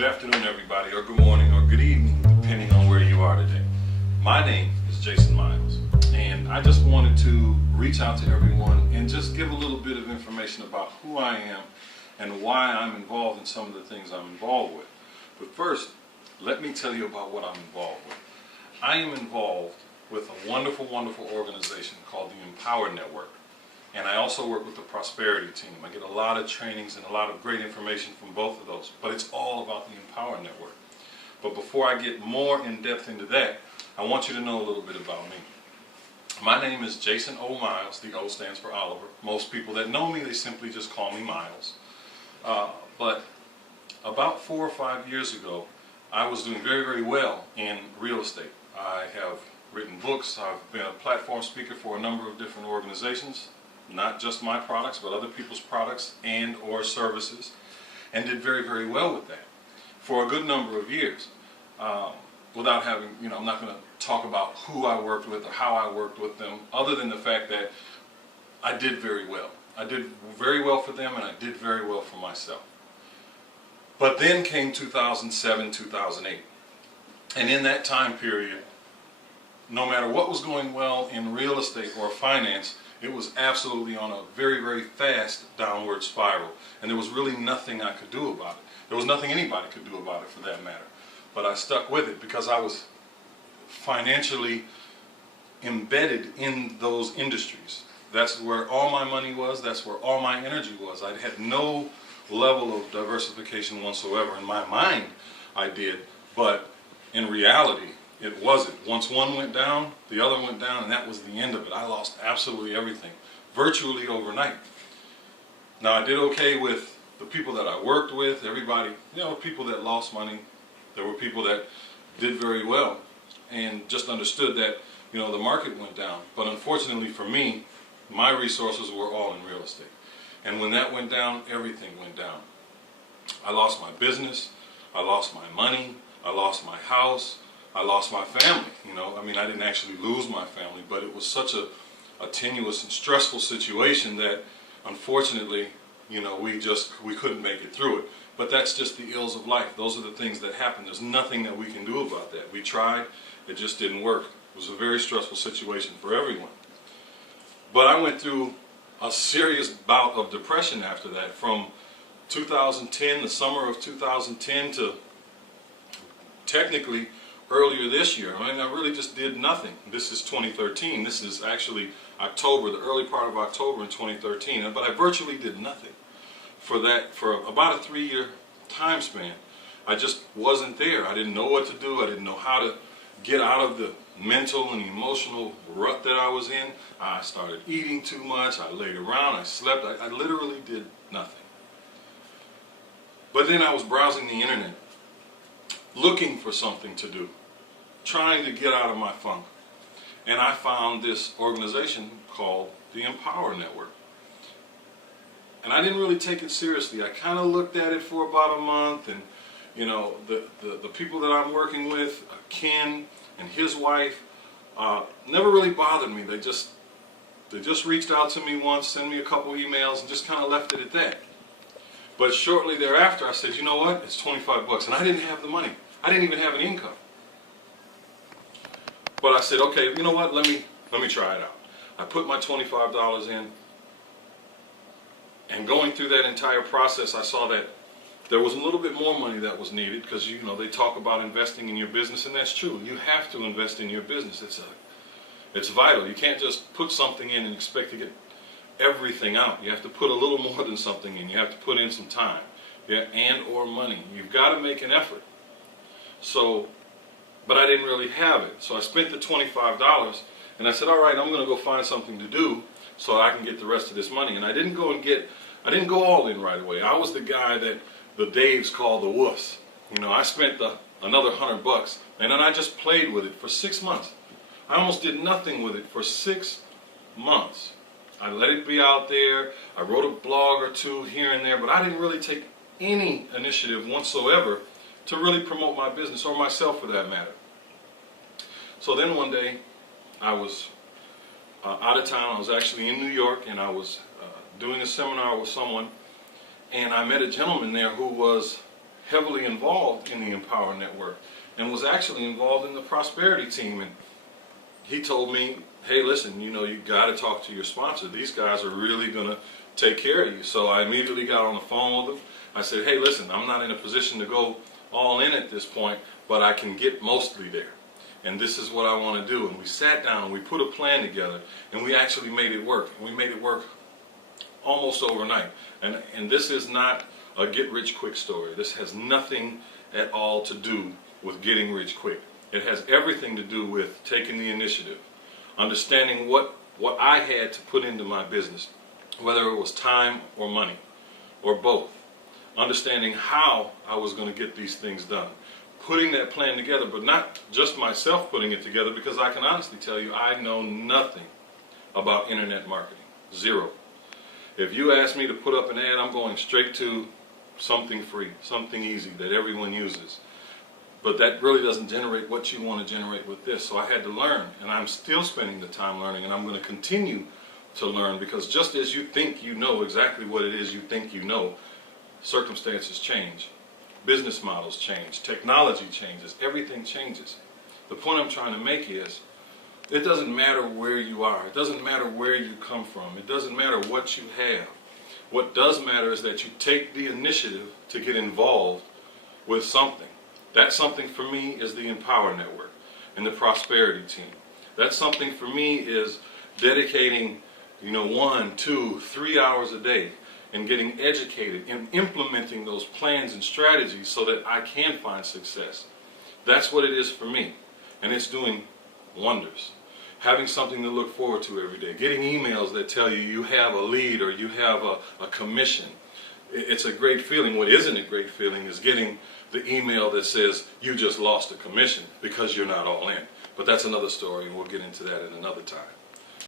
Good afternoon, everybody, or good morning, or good evening, depending on where you are today. My name is Jason Myles, and I just wanted to reach out to everyone and just give a little bit of information about who I am and why I'm involved in some of the things I'm involved with. But first, let me tell you about what I'm involved with. I am involved with a wonderful, wonderful organization called the Empower Network. And I also work with the Prosperity Team. I get a lot of trainings and a lot of great information from both of those. But it's all about the Empower Network. But before I get more in depth into that, I want you to know a little bit about me. My name is Jason O. Myles. The O stands for Oliver. Most people that know me, they simply just call me Myles. But about 4 or 5 years ago, I was doing very, very well in real estate. I have written books. I've been a platform speaker for a number of different organizations. Not just my products, but other people's products and or services, and did very, very well with that for a good number of years. Without having, I'm not going to talk about who I worked with or how I worked with them, other than the fact that I did very well. I did very well for them, and I did very well for myself. But then came 2007, 2008. And in that time period, no matter what was going well in real estate or finance, it was absolutely on a very, very fast downward spiral. And there was really nothing I could do about it. There was nothing anybody could do about it, for that matter. But I stuck with it because I was financially embedded in those industries. That's where all my money was. That's where all my energy was. I had no level of diversification whatsoever. In my mind, I did. But in reality, it wasn't. Once one went down, the other went down, and that was the end of it. I lost absolutely everything, virtually overnight. Now, I did okay with the people that I worked with, everybody, people that lost money. There were people that did very well and just understood that, the market went down. But unfortunately for me, my resources were all in real estate. And when that went down, everything went down. I lost my business, I lost my money, I lost my house, I lost my family. I didn't actually lose my family, but it was such a tenuous and stressful situation that unfortunately, we couldn't make it through it. But that's just the ills of life. Those are the things that happen. There's nothing that we can do about that. We tried, it just didn't work. It was a very stressful situation for everyone. But I went through a serious bout of depression after that, from 2010, the summer of 2010, to technically earlier this year. I really just did nothing. This is 2013. This is actually October, the early part of October in 2013. But I virtually did nothing for about a 3-year time span. I just wasn't there. I didn't know what to do. I didn't know how to get out of the mental and emotional rut that I was in. I started eating too much. I laid around. I slept. I literally did nothing. But then I was browsing the internet, looking for something to do, trying to get out of my funk. And I found this organization called the Empower Network. And I didn't really take it seriously. I kind of looked at it for about a month, and the people that I'm working with, Ken and his wife, never really bothered me. They just reached out to me once, sent me a couple emails, and just kind of left it at that. But shortly thereafter, I said, you know what? It's $25, and I didn't have the money. I didn't even have an income. But I said, okay, you know what? Let me try it out. I put my $25 in, and going through that entire process, I saw that there was a little bit more money that was needed, because they talk about investing in your business, and that's true. You have to invest in your business. It's vital. You can't just put something in and expect to get everything out. You have to put a little more than something in. You have to put in some time, and or money. You've got to make an effort. But I didn't really have it. So I spent the $25, and I said, all right, I'm going to go find something to do so I can get the rest of this money. And I didn't go all in right away. I was the guy that the Daves call the wuss. I spent another $100, and then I just played with it for 6 months. I almost did nothing with it for 6 months. I let it be out there. I wrote a blog or two here and there, but I didn't really take any initiative whatsoever to really promote my business, or myself for that matter. So then one day, I was out of town. I was actually in New York, and I was doing a seminar with someone, and I met a gentleman there who was heavily involved in the Empower Network and was actually involved in the prosperity team. And he told me, hey, listen, you know, you got to talk to your sponsor. These guys are really going to take care of you. So I immediately got on the phone with them. I said, hey, listen, I'm not in a position to go all in at this point, but I can get mostly there. And this is what I want to do. And we sat down, we put a plan together, and we actually made it work. And we made it work almost overnight. And this is not a get-rich-quick story. This has nothing at all to do with getting rich quick. It has everything to do with taking the initiative, understanding what I had to put into my business, whether it was time or money, or both. Understanding how I was going to get these things done. Putting that plan together, but not just myself putting it together, because I can honestly tell you I know nothing about internet marketing. Zero. If you ask me to put up an ad, I'm going straight to something free, something easy that everyone uses. But that really doesn't generate what you want to generate with this. So I had to learn, and I'm still spending the time learning, and I'm going to continue to learn, because just as you think you know exactly what it is you think you know, circumstances change. Business models change, technology changes, everything changes. The point I'm trying to make is, it doesn't matter where you are, it doesn't matter where you come from, it doesn't matter what you have. What does matter is that you take the initiative to get involved with something. That something for me is the Empower Network and the Prosperity Team. That something for me is dedicating, 1, 2, 3 hours a day and getting educated and implementing those plans and strategies so that I can find success. That's what it is for me, and it's doing wonders. Having something to look forward to every day, getting emails that tell you you have a lead or you have a commission. It's a great feeling. What isn't a great feeling is getting the email that says you just lost a commission because you're not all in. But that's another story, and we'll get into that at another time.